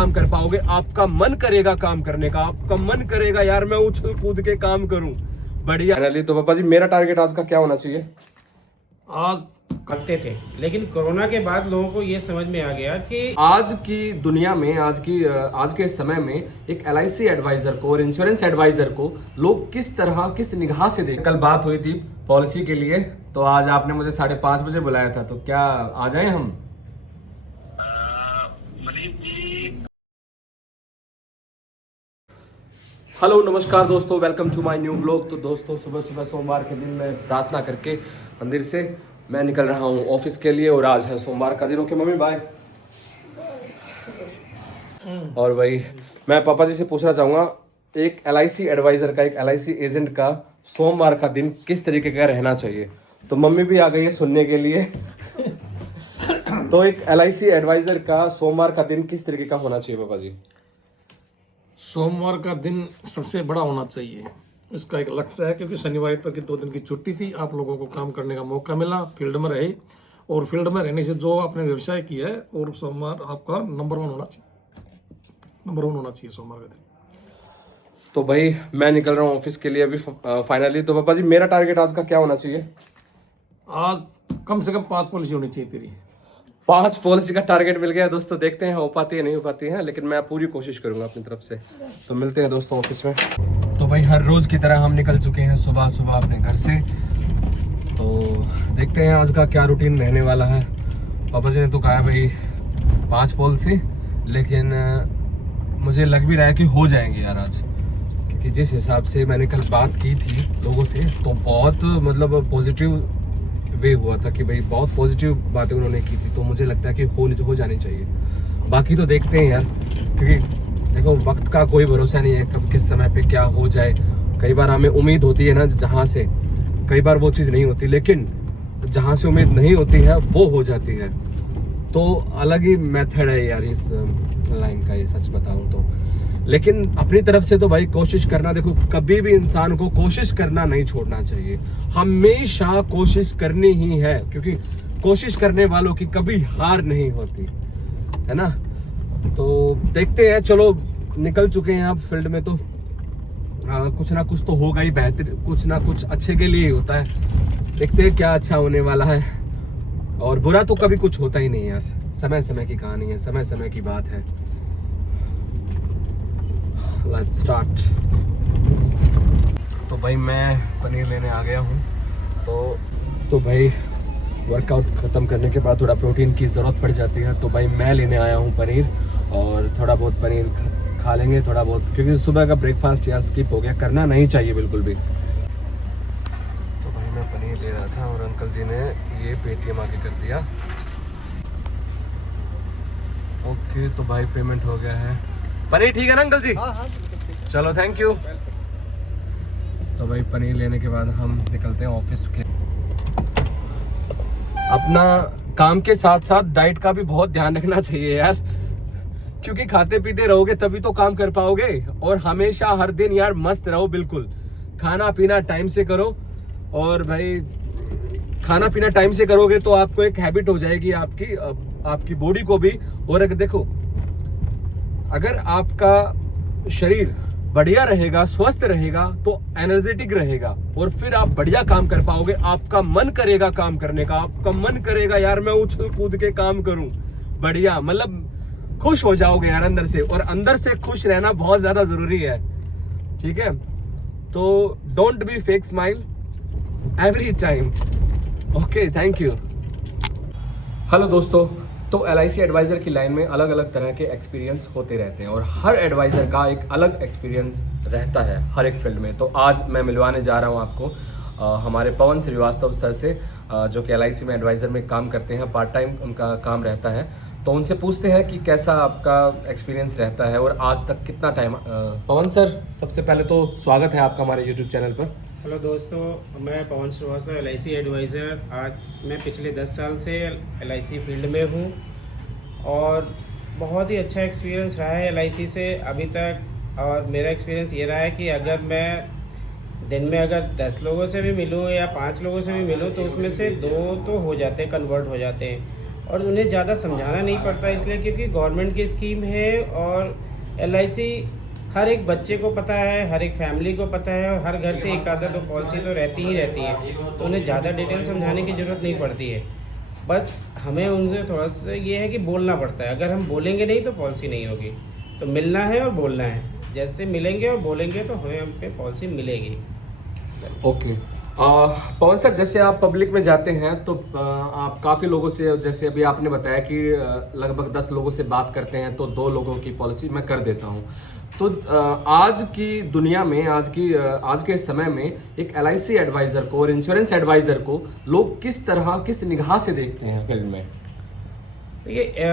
काम कर पाओगे, आपका मन करेगा काम करने का, आपका मन करेगा यार मैं उछल कूद के काम करूं। बढ़िया। फाइनली तो पापा जी मेरा टारगेट आज का क्या होना चाहिए? आज करते थे, लेकिन कोरोना के बाद लोगों को ये समझ में आ गया कि आज की दुनिया में, आज के समय में एक LIC एडवाइजर को और इंश्योरेंस एडवाइजर को लोग किस तरह, किस निगाह से देख। कल बात हुई थी पॉलिसी के लिए, तो आज आपने मुझे 5:30 बजे बुलाया था, तो क्या आ जाएं हम? हेलो नमस्कार दोस्तों, welcome to my new blog. तो दोस्तों सुबह सुबह सोमवार के दिन मैं प्रार्थना करके मंदिर से मैं निकल रहा हूँ ऑफिस के लिए, और आज है सोमवार का दिन। Okay mummy bye. और भाई मैं पापा जी से पूछना चाहूँगा, एक LIC एडवाइज़र का, एक LIC एजेंट का सोमवार का दिन किस तरीके का रहना चाहिए? तो मम्मी भी आ गई है सुनने के लिए। तो एक LIC एडवाइज़र का सोमवार का दिन किस तरीके का होना चाहिए पापा जी? सोमवार का दिन सबसे बड़ा होना चाहिए। इसका एक लक्ष्य है, क्योंकि शनिवार पर की 2 दिन की छुट्टी थी, आप लोगों को काम करने का मौका मिला, फील्ड में रहे, और फील्ड में रहने से जो आपने व्यवसाय किया है, और सोमवार आपका नंबर 1 होना चाहिए सोमवार का दिन। तो भाई मैं निकल रहा हूँ ऑफिस के लिए अभी फाइनली। तो पापा जी मेरा टारगेट आज का क्या होना चाहिए? आज कम से कम 5 पॉलिसी होनी चाहिए तेरी। 5 पॉलिसी का टारगेट मिल गया दोस्तों, देखते हैं हो पाती है नहीं हो पाती है, लेकिन मैं पूरी कोशिश करूंगा अपनी तरफ से। तो मिलते हैं दोस्तों ऑफिस में। तो भाई हर रोज की तरह हम निकल चुके हैं सुबह सुबह अपने घर से। तो देखते हैं आज का क्या रूटीन रहने वाला है। पापा जी ने तो कहा भाई 5 पॉलिसी, लेकिन मुझे लग भी रहा है कि हो जाएंगे यार आज, क्योंकि जिस हिसाब से मैंने कल बात की थी लोगों से, तो बहुत मतलब पॉजिटिव वे हुआ था कि भाई बहुत पॉजिटिव बातें उन्होंने की थी। तो मुझे लगता है कि हो जानी चाहिए। बाकी तो देखते हैं यार, क्योंकि देखो वक्त का कोई भरोसा नहीं है, कब किस समय पे क्या हो जाए। कई बार हमें उम्मीद होती है ना जहाँ से, कई बार वो चीज़ नहीं होती, लेकिन जहाँ से उम्मीद नहीं होती है वो हो जाती है। तो अलग ही मेथड है यार इस लाइन का, ये सच बताऊँ तो। लेकिन अपनी तरफ से तो भाई कोशिश करना, देखो कभी भी इंसान को कोशिश करना नहीं छोड़ना चाहिए, हमेशा कोशिश करनी ही है, क्योंकि कोशिश करने वालों की कभी हार नहीं होती है ना। तो देखते हैं, चलो निकल चुके हैं अब फील्ड में, तो कुछ ना कुछ तो होगा ही, बेहतर कुछ ना कुछ अच्छे के लिए ही होता है। देखते हैं क्या अच्छा होने वाला है, और बुरा तो कभी कुछ होता ही नहीं यार, समय समय की कहानी है, समय समय की बात है। Let's start। तो भाई मैं पनीर लेने आ गया हूँ। तो भाई वर्कआउट ख़त्म करने के बाद थोड़ा प्रोटीन की ज़रूरत पड़ जाती है, तो भाई मैं लेने आया हूँ पनीर, और थोड़ा बहुत पनीर खा लेंगे थोड़ा बहुत, क्योंकि सुबह का ब्रेकफास्ट यार स्किप हो गया, करना नहीं चाहिए बिल्कुल भी। तो भाई मैं पनीर ले रहा था और अंकल जी ने ये पेटीएम आगे कर दिया। ओके तो भाई पेमेंट हो गया है। पनीर ठीक है ना अंकल जी? हाँ, चलो थैंक यू। तो भाई पनीर लेने के बाद हम निकलते हैं ऑफिस के। अपना काम के साथ साथ डाइट का भी बहुत ध्यान रखना चाहिए यार, क्योंकि खाते पीते रहोगे तभी तो काम कर पाओगे। और हमेशा हर दिन यार मस्त रहो, बिल्कुल खाना पीना टाइम से करो, और भाई खाना पीना टाइम से करोगे तो आपको एक हैबिट हो जाएगी आपकी बॉडी को भी। और अगर देखो, अगर आपका शरीर बढ़िया रहेगा, स्वस्थ रहेगा, तो एनर्जेटिक रहेगा, और फिर आप बढ़िया काम कर पाओगे। आपका मन करेगा काम करने का, आपका मन करेगा यार मैं उछल कूद के काम करूं, बढ़िया, मतलब खुश हो जाओगे यार अंदर से, और अंदर से खुश रहना बहुत ज्यादा जरूरी है, ठीक है? तो don't be fake smile every time. Okay thank you. Hello दोस्तों, तो LIC एडवाइज़र की लाइन में अलग अलग तरह के एक्सपीरियंस होते रहते हैं, और हर एडवाइज़र का एक अलग एक्सपीरियंस रहता है हर एक फील्ड में। तो आज मैं मिलवाने जा रहा हूं आपको हमारे पवन श्रीवास्तव सर से, जो कि LIC में एडवाइज़र में काम करते हैं, पार्ट टाइम उनका काम रहता है। तो उनसे पूछते हैं कि कैसा आपका एक्सपीरियंस रहता है और आज तक कितना टाइम। पवन सर, सबसे पहले तो स्वागत है आपका हमारे यूट्यूब चैनल पर। हेलो दोस्तों, मैं पवन श्रीवास्तव, LIC एडवाइज़र। आज मैं पिछले 10 साल से LIC फील्ड में हूँ, और बहुत ही अच्छा एक्सपीरियंस रहा है LIC से अभी तक। और मेरा एक्सपीरियंस ये रहा है कि अगर मैं दिन में अगर 10 लोगों से भी मिलूँ या 5 लोगों से भी मिलूँ, तो उसमें से 2 तो हो जाते हैं, कन्वर्ट हो जाते हैं। और उन्हें ज़्यादा समझाना नहीं पड़ता, इसलिए क्योंकि गवर्नमेंट की स्कीम है और LIC हर एक बच्चे को पता है, हर एक फैमिली को पता है और हर घर से एक आधा तो पॉलिसी तो रहती ही रहती है, तो उन्हें ज़्यादा डिटेल समझाने की ज़रूरत नहीं पड़ती है। बस हमें उनसे थोड़ा सा ये है कि बोलना पड़ता है, अगर हम बोलेंगे नहीं तो पॉलिसी नहीं होगी, तो मिलना है और बोलना है, जैसे मिलेंगे और बोलेंगे तो हमें हम पे पॉलिसी मिलेगी। ओके पवन सर, जैसे आप पब्लिक में जाते हैं तो आप काफ़ी लोगों से, जैसे अभी आपने बताया कि लगभग 10 लोगों से बात करते हैं तो 2 लोगों की पॉलिसी मैं कर देता हूं। तो आज की दुनिया में, आज के समय में एक LIC एडवाइज़र को और इंश्योरेंस एडवाइज़र को लोग किस तरह, किस निगाह से देखते हैं फील्ड में? देखिए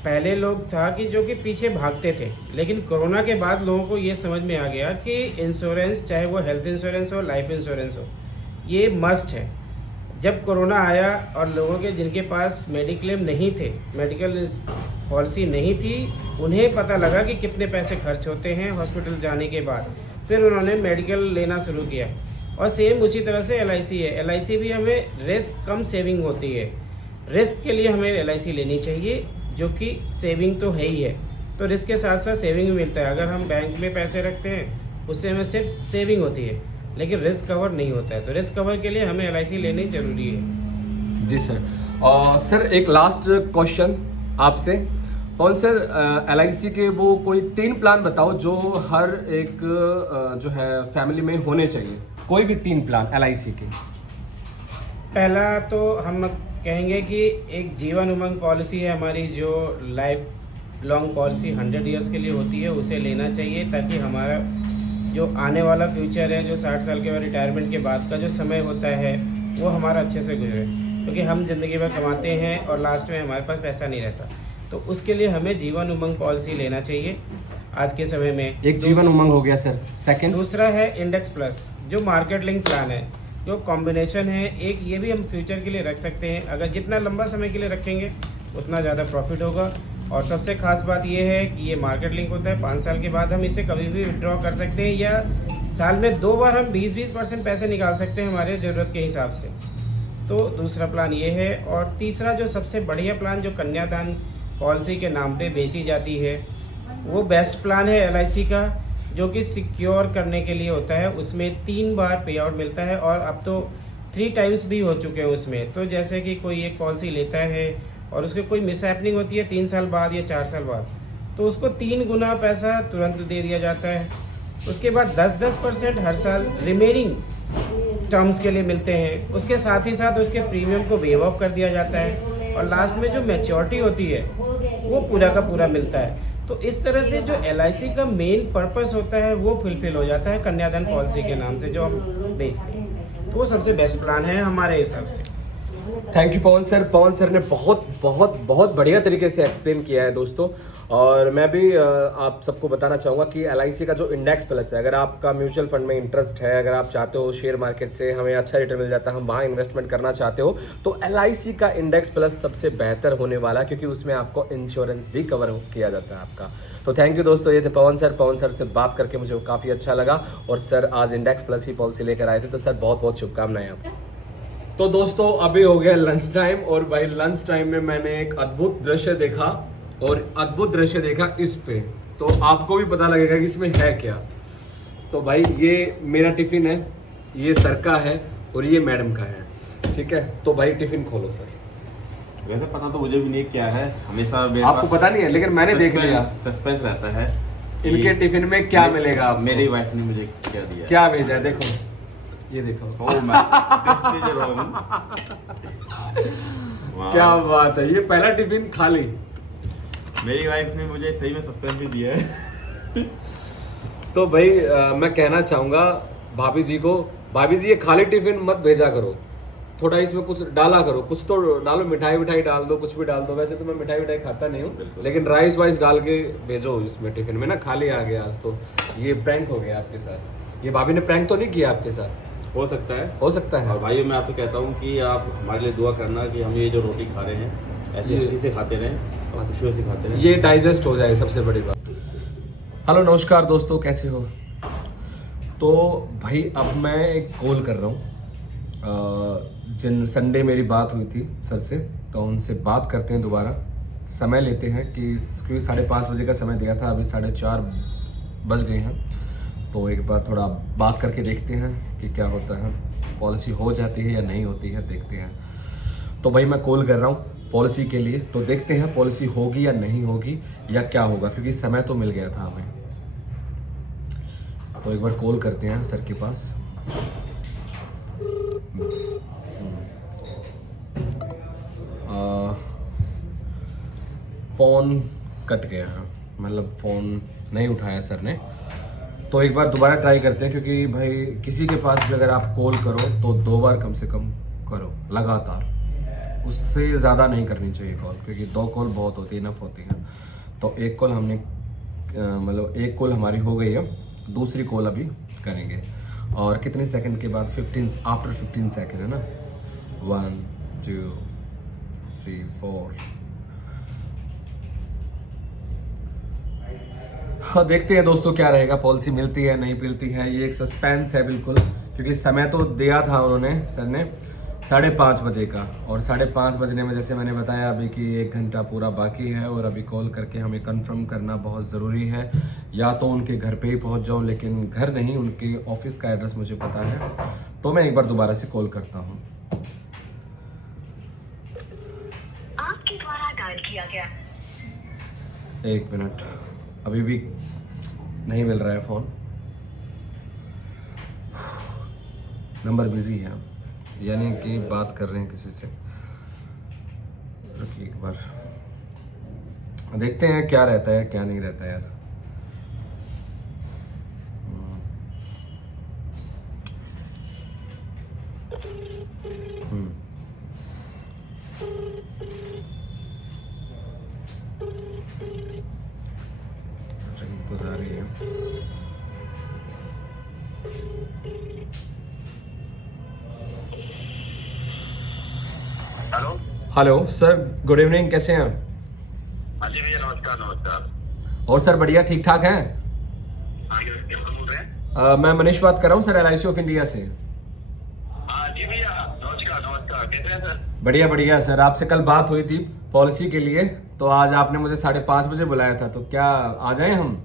पहले लोग था कि जो कि पीछे भागते थे, लेकिन कोरोना के बाद लोगों को ये समझ में आ गया कि इंश्योरेंस, चाहे वो हेल्थ इंश्योरेंस हो, लाइफ इंश्योरेंस हो, ये मस्ट है। जब कोरोना आया और लोगों के जिनके पास मेडिक्लेम नहीं थे, मेडिकल पॉलिसी नहीं थी, उन्हें पता लगा कि कितने पैसे खर्च होते हैं हॉस्पिटल जाने के बाद, फिर उन्होंने मेडिकल लेना शुरू किया। और सेम उसी तरह से LIC है। LIC भी हमें रिस्क कम सेविंग होती है, रिस्क के लिए हमें LIC लेनी चाहिए, जो कि सेविंग तो है ही है, तो रिस्क के साथ साथ सेविंग भी मिलता है। अगर हम बैंक में पैसे रखते हैं उससे हमें सिर्फ सेविंग होती है, लेकिन रिस्क कवर नहीं होता है, तो रिस्क कवर के लिए हमें LIC लेनी जरूरी है। जी सर। और सर एक लास्ट क्वेश्चन आपसे, पवन सर, LIC के वो कोई 3 प्लान बताओ जो हर एक जो है फैमिली में होने चाहिए, कोई भी 3 प्लान LIC के। पहला तो हम कहेंगे कि एक जीवन उमंग पॉलिसी है हमारी, जो लाइफ लॉन्ग पॉलिसी 100 ईयर्स के लिए होती है, उसे लेना चाहिए, ताकि हमारा जो आने वाला फ्यूचर है, जो 60 साल के बाद रिटायरमेंट के बाद का जो समय होता है, वो हमारा अच्छे से गुजरे, क्योंकि हम ज़िंदगी भर कमाते हैं और लास्ट में हमारे पास पैसा नहीं रहता, तो उसके लिए हमें जीवन उमंग पॉलिसी लेना चाहिए आज के समय में। एक जीवन उमंग हो गया सर। सेकंड, दूसरा है इंडेक्स प्लस, जो मार्केट लिंक प्लान है, जो कॉम्बिनेशन है एक, ये भी हम फ्यूचर के लिए रख सकते हैं। अगर जितना लंबा समय के लिए रखेंगे उतना ज़्यादा प्रॉफिट होगा। और सबसे खास बात ये है कि ये मार्केट लिंक होता है, 5 साल के बाद हम इसे कभी भी विड्रॉ कर सकते हैं, या साल में 2 बार हम 20% पैसे निकाल सकते हैं हमारे ज़रूरत के हिसाब से। तो दूसरा प्लान ये है। और तीसरा जो सबसे बढ़िया प्लान, जो कन्यादान पॉलिसी के नाम पे बेची जाती है, वो बेस्ट प्लान है LIC का, जो कि सिक्योर करने के लिए होता है। उसमें 3 बार पे आउट मिलता है, और अब तो 3 टाइम्स भी हो चुके हैं उसमें। तो जैसे कि कोई एक पॉलिसी लेता है और उसके कोई मिसहैपनिंग होती है 3 साल बाद या 4 साल बाद, तो उसको 3 गुना पैसा तुरंत दे दिया जाता है। उसके बाद 10% हर साल रिमेनिंग टर्म्स के लिए मिलते हैं। उसके साथ ही साथ उसके प्रीमियम को वेव ऑफ कर दिया जाता है, और लास्ट में जो मैच्योरिटी होती है वो पूरा का पूरा मिलता है। तो इस तरह से जो LIC का मेन पर्पस होता है वो फुलफिल हो जाता है कन्यादान पॉलिसी के नाम से जो हम बेचते हैं। तो वो सबसे बेस्ट प्लान है हमारे हिसाब से। Thank you Pawan sir. Pawan sir ने बहुत बहुत बहुत बढ़िया तरीके से एक्सप्लेन किया है दोस्तों। और मैं भी आप सबको बताना चाहूँगा कि LIC का जो इंडेक्स प्लस है, अगर आपका म्यूचुअल फंड में इंटरेस्ट है, अगर आप चाहते हो शेयर मार्केट से हमें अच्छा रिटर्न मिल जाता है, हम वहाँ इन्वेस्टमेंट करना चाहते हो, तो LIC का इंडेक्स प्लस सबसे बेहतर होने वाला है, क्योंकि उसमें आपको इंश्योरेंस भी कवर किया जाता है आपका। तो थैंक यू दोस्तों, ये थे पवन सर। पवन सर से बात करके मुझे काफ़ी अच्छा लगा, और सर आज इंडेक्स प्लस ही पॉलिसी लेकर आए थे, तो सर बहुत बहुत शुभकामनाएं आपको। तो दोस्तों अभी हो गया लंच टाइम, और भाई लंच टाइम में मैंने एक अद्भुत दृश्य देखा, और अद्भुत दृश्य देखा इस पे, तो आपको भी पता लगेगा कि इसमें है क्या। तो भाई ये मेरा टिफिन है, ये सर का है, और ये मैडम का है, ठीक है। तो भाई टिफिन खोलो सर। वैसे पता तो मुझे भी नहीं क्या है, हमेशा आपको पता नहीं है, लेकिन मैंने देख लिया। सस्पेंस रहता है इनके टिफिन में क्या मिलेगा आपको। मेरी वाइफ ने मुझे क्या दिया, क्या भेजा है, देखो ये देखो। Oh my, this is wrong. Wow. क्या बात है, ये पहला टिफिन खाली। मेरी वाइफ ने मुझे सही में सस्पेंस भी दिया है। तो भाई मैं कहना चाहूँगा भाभी जी को, भाभी जी ये खाली टिफिन मत भेजा करो, थोड़ा इसमें कुछ डाला करो, कुछ तो डालो, मिठाई डाल दो, कुछ भी डाल दो। वैसे तो मैं मिठाई खाता नहीं हूँ, लेकिन राइस वाइस डाल के भेजो इसमें टिफिन में ना। खाली आ गया आज, तो ये प्रैंक हो गया आपके साथ। ये भाभी ने प्रैंक तो नहीं किया आपके साथ? हो सकता है, हो सकता है। और भाइयों मैं आपसे कहता हूँ कि आप हमारे लिए दुआ करना कि हम ये जो रोटी खा रहे हैं ऐसे खुशी से खाते रहें और खुशियों से खाते रहें, ये डाइजेस्ट हो जाए, सबसे बड़ी बात। हेलो नमस्कार दोस्तों, कैसे हो? तो भाई अब मैं एक कॉल कर रहा हूँ। जिन संडे मेरी बात हुई थी सर से, तो उनसे बात करते हैं दोबारा, समय लेते हैं कि क्योंकि 5:30 बजे का समय दिया था, अभी 4:30 बज गए हैं। तो एक बार थोड़ा बात करके देखते हैं कि क्या होता है, पॉलिसी हो जाती है या नहीं होती है, देखते हैं। तो भाई मैं कॉल कर रहा हूँ पॉलिसी के लिए, तो देखते हैं पॉलिसी होगी या नहीं होगी या क्या होगा, क्योंकि समय तो मिल गया था हमें। तो एक बार कॉल करते हैं सर के पास। फ़ोन कट गया है, मतलब फ़ोन नहीं उठाया सर ने। तो एक बार दोबारा ट्राई करते हैं, क्योंकि भाई किसी के पास भी अगर आप कॉल करो तो 2 बार कम से कम करो लगातार, उससे ज़्यादा नहीं करनी चाहिए कॉल, क्योंकि 2 कॉल बहुत होती है, इनफ होती है। तो एक कॉल हमने मतलब एक कॉल हमारी हो गई है, दूसरी कॉल अभी करेंगे। और कितने सेकंड के बाद, 15 आफ्टर 15 सेकंड है ना। 1 2 3 4। हाँ देखते हैं दोस्तों क्या रहेगा, पॉलिसी मिलती है नहीं मिलती है, ये एक सस्पेंस है बिल्कुल, क्योंकि समय तो दिया था उन्होंने, सर ने 5:30 बजे का, और 5:30 बजने में जैसे मैंने बताया अभी कि 1 घंटा पूरा बाकी है। और अभी कॉल करके हमें कंफर्म करना बहुत ज़रूरी है, या तो उनके घर पे ही पहुंच जाऊं, लेकिन घर नहीं, उनके ऑफिस का एड्रेस मुझे पता है। तो मैं एक बार दोबारा से कॉल करता हूँ। आपके द्वारा डायल किया गया। 1 मिनट, अभी भी नहीं मिल रहा है फ़ोन, नंबर बिजी है, यानी कि बात कर रहे हैं किसी से। रुकिए एक बार देखते हैं क्या रहता है क्या नहीं रहता है यार। तो जा रही है। Hello. Hello sir, good evening, कैसे हैं? हाँ जी भैया, नमस्कार नमस्कार। और सर बढ़िया, ठीक ठाक हैं? हाँ जी, क्या बोल रहे हैं? मैं मनीष बात कर रहा हूँ सर, LIC ऑफ इंडिया से। हाँ जी भैया, नमस्कार नमस्कार, कैसे हैं सर? बढ़िया बढ़िया सर, आपसे कल बात हुई थी पॉलिसी के लिए, तो आज आपने मुझे 5:30 बजे बुलाया था, तो क्या आ जाएं हम?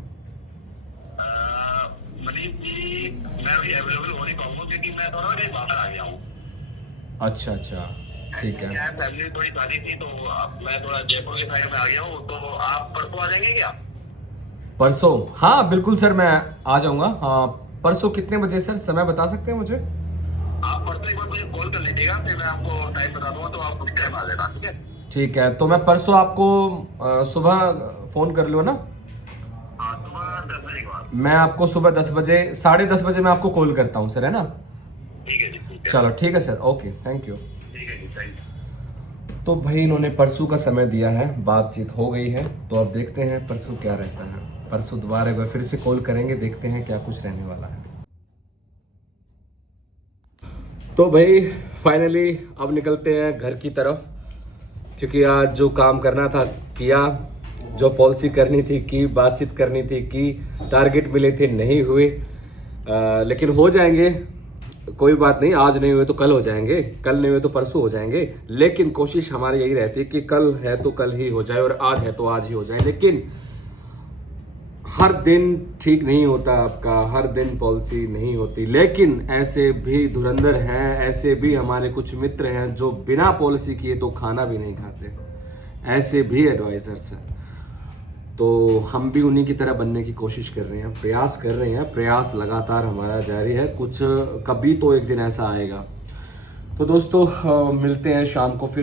मनीष जी, मैं अभी अवेलेबल हो नहीं पाऊंगा, क्योंकि मैं थोड़ा कहीं बाहर आ गया हूँ। अच्छा अच्छा, ठीक है। क्या फैमिली थोड़ी शादी थी, तो मैं थोड़ा जयपुर के साइड में आ गया हूँ, तो आप परसों आ जाएंगे क्या? परसों? हाँ बिल्कुल सर, मैं आ जाऊंगा। हाँ परसों कितने बजे सर, समय बता सकते हैं मुझे? आप परसों एक बार मुझे कॉल कर लीजिएगा, फिर मैं आपको टाइम बता दूंगा, तो आप उस टाइम आ जाना, ठीक है? ठीक है, तो मैं परसों आपको सुबह फ़ोन कर लूँ ना? हाँ, सुबह 10 बजे के बाद। मैं आपको सुबह 10 बजे, 10:30 बजे मैं आपको कॉल करता हूँ सर, है ना? ठीक है जी, ठीक है। चलो ठीक है सर, ओके, थैंक यू। ठीक है जी, थैंक यू। तो भाई इन्होंने परसों का समय दिया है, बातचीत हो गई है, तो अब देखते हैं परसों क्या रहता है। परसों दोबारा एक बार फिर से कॉल करेंगे, देखते हैं क्या कुछ रहने वाला है। तो भाई फाइनली अब निकलते हैं घर की तरफ, क्योंकि आज जो काम करना था किया, जो पॉलिसी करनी थी की, बातचीत करनी थी की, टारगेट मिले थे नहीं हुए, लेकिन हो जाएंगे, कोई बात नहीं। आज नहीं हुए तो कल हो जाएंगे, कल नहीं हुए तो परसों हो जाएंगे, लेकिन कोशिश हमारी यही रहती है कि कल है तो कल ही हो जाए और आज है तो आज ही हो जाए। लेकिन हर दिन ठीक नहीं होता आपका, हर दिन पॉलिसी नहीं होती, लेकिन ऐसे भी धुरंधर हैं, ऐसे भी हमारे कुछ मित्र हैं जो बिना पॉलिसी किए तो खाना भी नहीं खाते, ऐसे भी एडवाइजर्स हैं। तो हम भी उन्हीं की तरह बनने की कोशिश कर रहे हैं, प्रयास कर रहे हैं, प्रयास लगातार हमारा जारी है, कुछ कभी तो एक दिन ऐसा आएगा। तो दोस्तों मिलते हैं शाम को फिर।